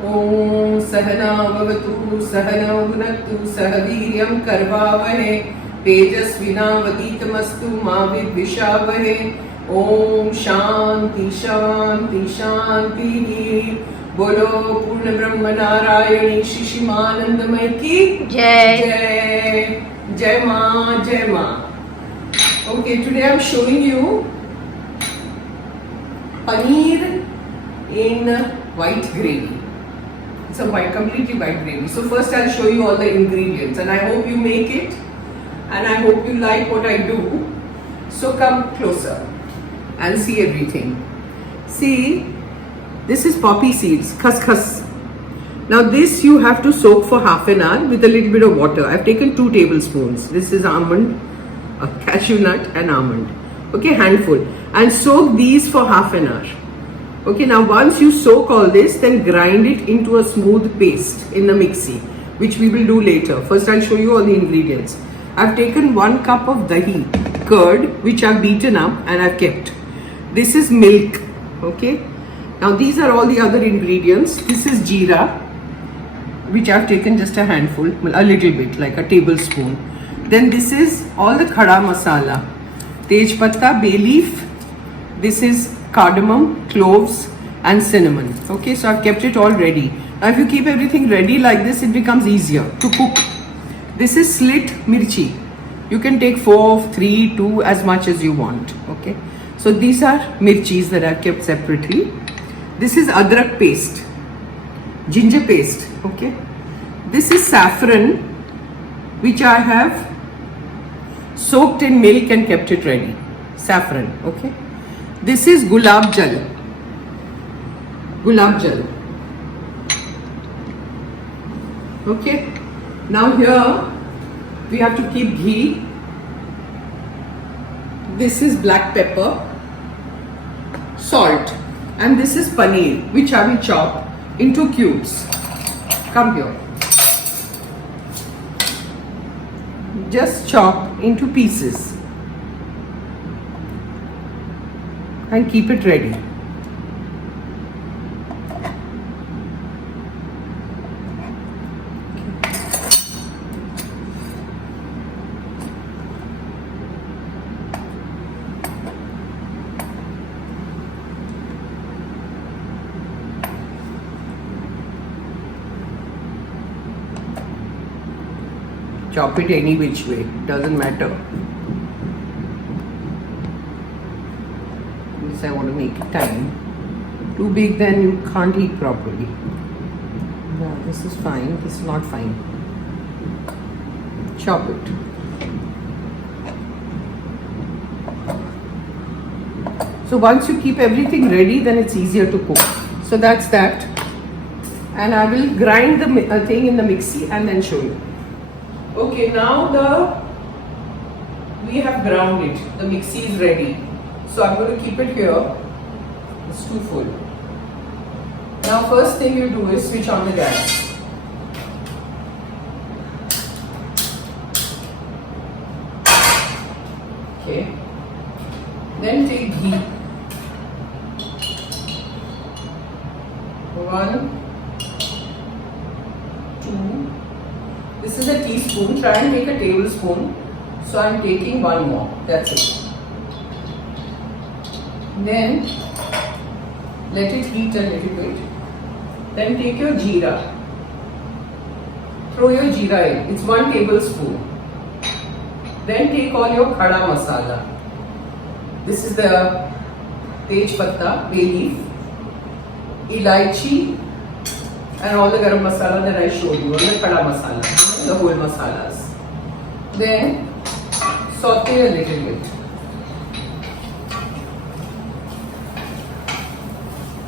Om Sahana Bhavatu Sahana Bhunaktu Sahaviryam Karvavahe Tejasvinavaditamastu Ma Vidvishavahe. Om Shanti Shanti Shanti. Bolo Purna Brahma Narayani Shishimanandamai ki Jai. Jai Ma, Jai Ma. Okay, today I am showing you paneer in white gravy. It's a completely white gravy. So first I'll show you all the ingredients, and I hope you make it, and I hope you like what I do. So come closer and see everything. See, this is poppy seeds, khus. Now this you have to soak for half an hour with a little bit of water. I've taken 2 tablespoons. This is almond, a cashew nut and almond. Okay, handful. And soak these for half an hour. Okay, now once you soak all this, then grind it into a smooth paste in the mixie, which we will do later. First I'll show you all the ingredients. I've taken 1 cup of dahi, curd, which I've beaten up and I've kept. This is milk. Okay. Now these are all the other ingredients. This is jeera, which I've taken just a handful, a little bit, like a tablespoon. Then this is all the khada masala, tej patta, bay leaf. This is cardamom, cloves and cinnamon. Okay, so I've kept it all ready. Now if you keep everything ready like this, it becomes easier to cook. This is slit mirchi. You can take 4, 3, 2, as much as you want. Okay, so these are mirchis that I've kept separately. This is adrak paste, ginger paste. Okay, this is saffron, which I have soaked in milk and kept it ready. Saffron. Okay, this is gulab jal. Okay, now here we have to keep ghee. This is black pepper, salt, and this is paneer, which I will chop into cubes. Come here. Just chop into pieces and keep it ready. Chop it any which way, doesn't matter. This I want to make it tiny. Too big, then you can't eat properly. No, this is fine, this is not fine. Chop it. So once you keep everything ready, then it's easier to cook. So that's that. And I will grind the thing in the mixie and then show you. Okay, now we have ground it. The mixie is ready. So I'm going to keep it here. It's too full. Now first thing you do is switch on the gas. Okay. Then take ghee. 1, 2. This is a teaspoon. Try and take a tablespoon. So I'm taking 1 more. That's it. Then let it heat a little bit. Then take your jeera. Throw your jeera in. It's 1 tablespoon. Then take all your khada masala. This is the tej patta, bay leaf, ilaichi, and all the garam masala that I showed you, all the khada masala, the whole masalas. Then saute a little bit.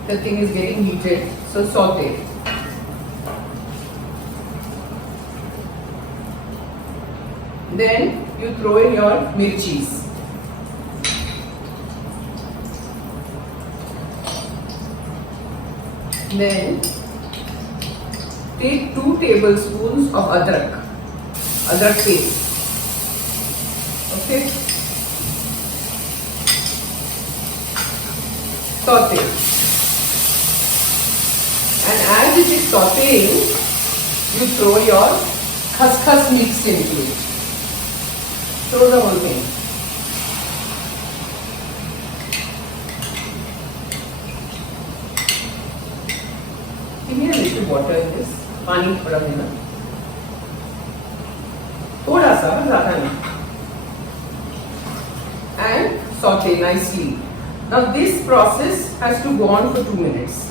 The thing is getting heated, so saute. Then you throw in your mirchis. Then take 2 tablespoons of adrak paste. Okay. Saute. And add as it is sautéing, you throw your khus mixed into it. Throw the whole thing. Give me a little water in this. पानी थोड़ा देना. थोड़ा सा, ज़्यादा नहीं. And saute nicely. Now this process has to go on for 2 minutes.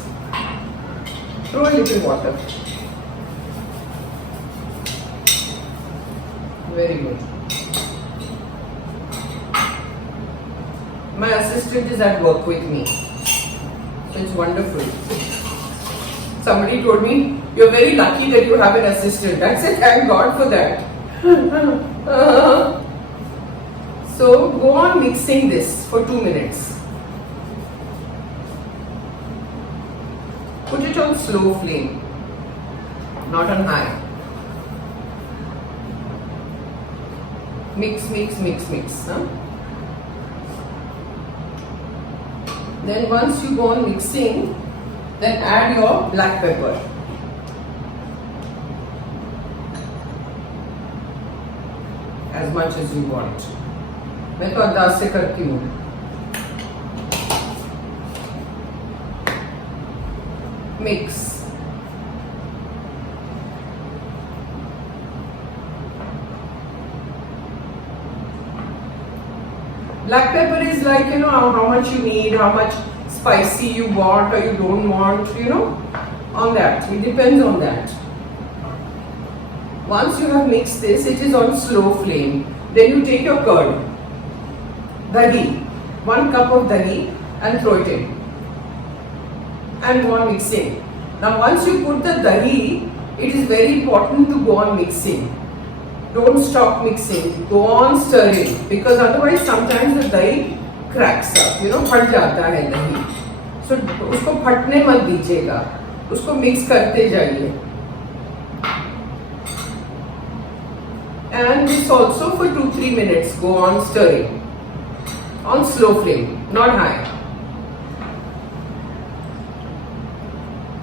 Throw a little water. Very good. My assistant is at work with me. So it's wonderful. Somebody told me, you're very lucky that you have an assistant. I said, thank God for that. So go on mixing this for 2 minutes. Put it on slow flame, not on high. Mix, mix, mix, mix. Huh? Then once you go on mixing, then add your black pepper. As much as you want. मैं तो अंदाज से करती हूँ. Mix. Black pepper is like, you know, how much you need, how much spicy you want or you don't want, you know, on that. It depends on that. Once you have mixed this, it is on slow flame. Then you take your curd, dahi, 1 cup of dahi, and throw it in. And go on mixing. Now once you put the dahi, it is very important to go on mixing. Don't stop mixing. Go on stirring, because otherwise sometimes the dahi cracks up. You know, फट जाता है dahi. So उसको फटने मत दीजिएगा. उसको mix करते जाइए. And this also for 2-3 minutes. Go on stirring. On slow flame, not high.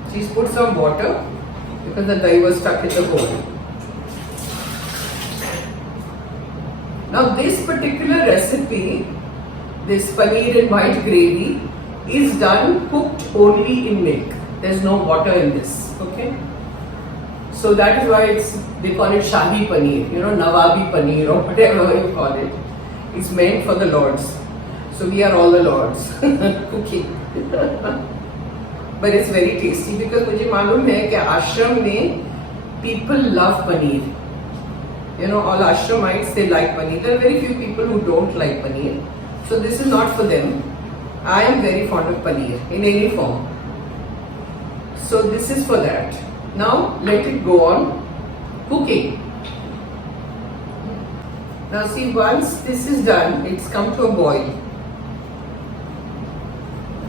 Please put some water because the dahi was stuck in the bowl. Now this particular recipe, this paneer in white gravy, is done cooked only in milk. There's no water in this. Okay. So that is why they call it Shahi Paneer, you know, Nawabi Paneer or whatever you call it. It's meant for the lords. So we are all the lords cooking. But it's very tasty because मुझे मालूम है कि आश्रम में people love paneer. You know, all ashramites, they like paneer. There are very few people who don't like paneer. So this is not for them. I am very fond of paneer in any form. So this is for that. Now let it go on cooking. Now see, once this is done, it's come to a boil.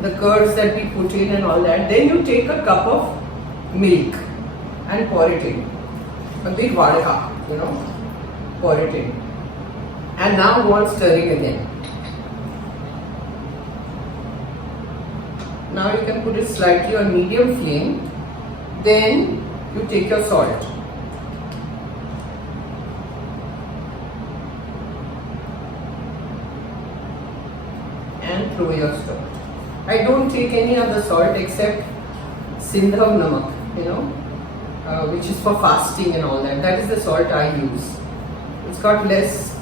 The curds that we put in and all that. Then you take a cup of milk and pour it in. A big wadka, you know, pour it in. And now go on stirring again. Now you can put it slightly on medium flame. Then you take your salt. And throw your salt. I don't take any other salt except Sindhav Namak, you know, which is for fasting and all that. That is the salt I use. It's got less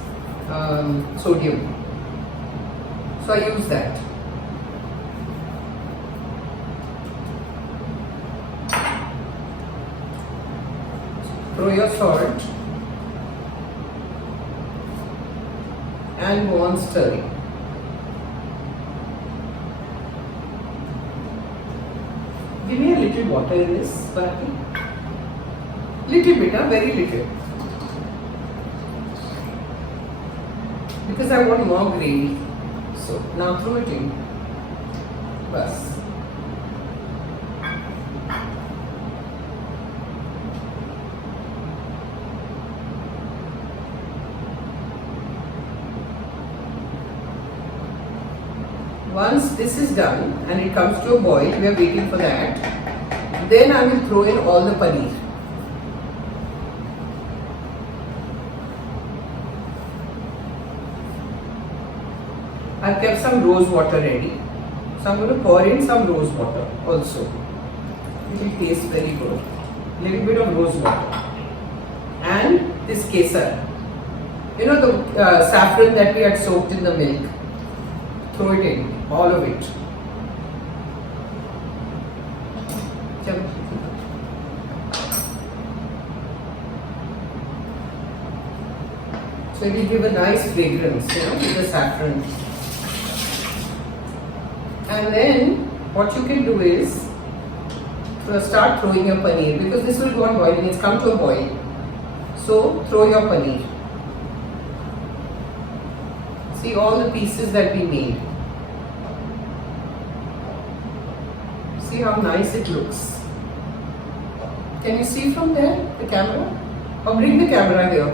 sodium. So I use that. Throw your salt and go on stirring. Give me a little water in this, Swati. Little bit, very little. Because I want more gravy. So now throw it in. Bas. Once this is done and it comes to a boil, we are waiting for that. Then I will throw in all the paneer. I've kept some rose water ready. So I'm going to pour in some rose water also. It will taste very good. Little bit of rose water. And this kesar. You know the saffron that we had soaked in the milk. Throw it in, all of it. So it will give a nice fragrance, with the saffron. And then what you can do is start throwing your paneer, because this will go on boiling. It's come to a boil. So throw your paneer. See all the pieces that we made. See how nice it looks. Can you see from there, the camera? Or bring the camera here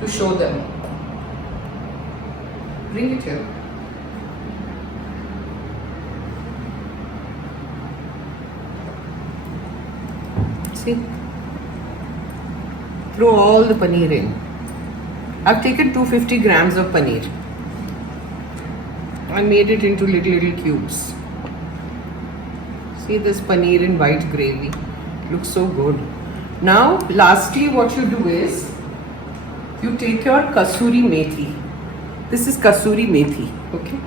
to show them. Bring it here. See? Throw all the paneer in. I've taken 250 grams of paneer. I made it into little cubes. See this paneer in white gravy. Looks so good. Now, lastly, what you do is you take your kasuri methi. This is kasuri methi, okay?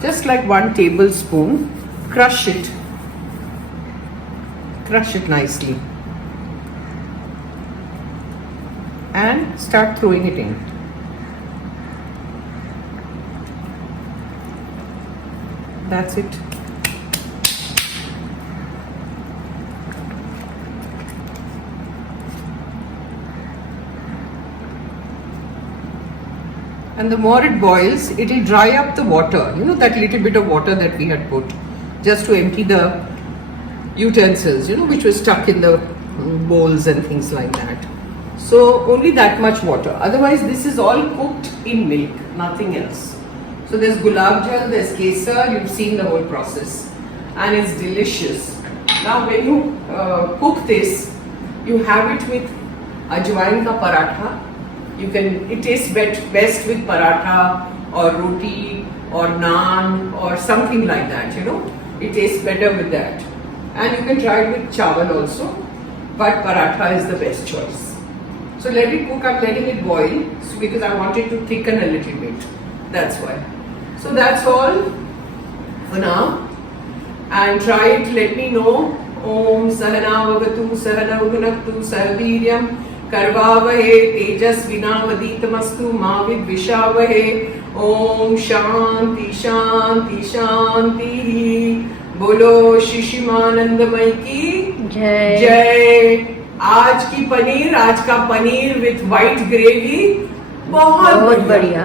Just like 1 tablespoon, crush it. Crush it nicely. And start throwing it in. That's it. And the more it boils, it will dry up the water. You know, that little bit of water that we had put, just to empty the utensils, which were stuck in the bowls and things like that. So only that much water. Otherwise, this is all cooked in milk, nothing else. So there's gulab jal, there's kesar. You've seen the whole process, and it's delicious. Now, when you cook this, you have it with ajwain ka paratha. It tastes best with paratha or roti or naan or something like that, It tastes better with that. And you can try it with chawal also, but paratha is the best choice. So let it cook. I'm letting it boil because I want it to thicken a little bit. That's why. So that's all for now. And try it. Let me know. Om Sahana Vavatu Sahana Bhunaktu Sarviryam Karvavahe Tejas Vinavaditamastu Mavid Vishavahe. Om Shanti Shanti Shanti. बोलो शिशिमानंदमय की जय जय। आज का paneer with white gravy बहुत बढ़िया।